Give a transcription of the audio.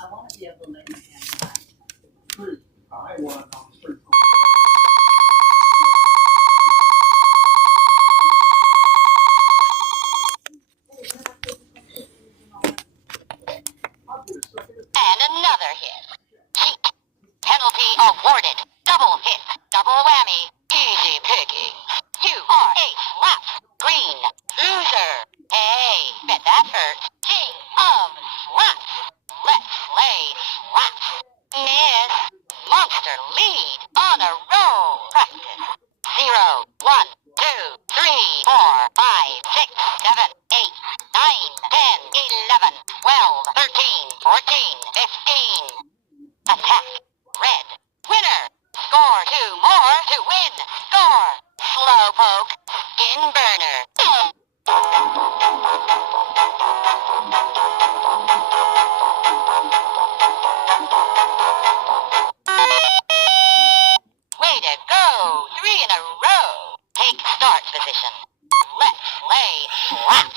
I want to be able to let you handle that. Truth. I want on street. And another hit. Cheat. Penalty awarded. Double hit. Double whammy. Easy picking. You are a slap. Green. Loser. Hey, bet that hurt. King of slaps. Let's play slaps. Miss. Monster lead on a roll. Practice. 0, 1, 2, 3, 4, 5, 6, 7, 8, 9, 10, 11, 12, 13, 14, 15. Attack. Red. Winner. Score 2 more to win. Score. Slowpoke. Skin burner. Way to go. 3 in a row. Take start position. Let's play slap.